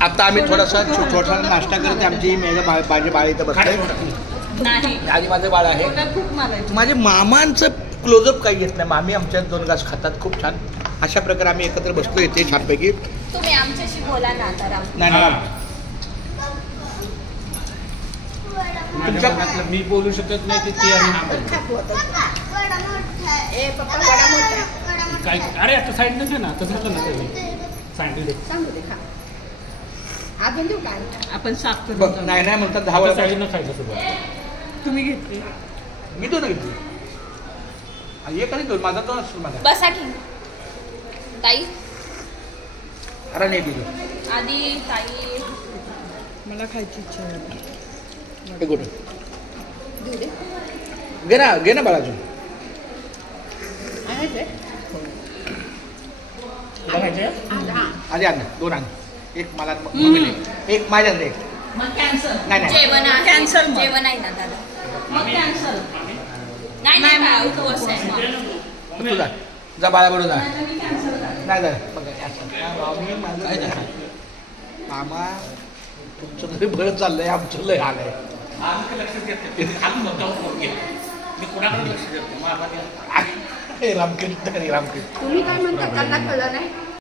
आता आम्ही थोडासा छोटा नाश्ता करते. आमची माझे बाळ इथं बसते आणि माझं बाळ आहे. माझे मामांचं क्लोजअप काही येत नाही. मामी आमच्या 2 घास खातात खूप छान. अशा प्रकारे आम्ही एकत्र बसलो इथे छानपैकी. तुम्ही आमच्याशी बोला ना आता. नाही मी बोलू शकत नाही की ती काय. अरे आता साईड नसे ना आता झालं ना ते साईड अजून देऊ काय आपण साफ करू. नाही म्हणतात 10 वेळा साईड न खायचं सुद्धा. तुम्ही घेतली मी तो नाही घेतली. एक आणि 2 माझा 2 असतो माझा. बसा की ताई. अरे नाही दिली आधी ताई. मला खायची इच्छा आहे. देऊ दे. घे ना बाळाजून. आधी आण 2 आण. एक मला एक माझ्याकडे. नाही जेवण आहे ना दादा. नाही उपवास आहे. तुझा जा बाळाबरोबर जा. नाही जा मामा तुमचं घरी बरं चाललंय. आमचं लय आलंय. रामकृष्ण. तुम्ही काय म्हणता त्यांना कळलं नाही.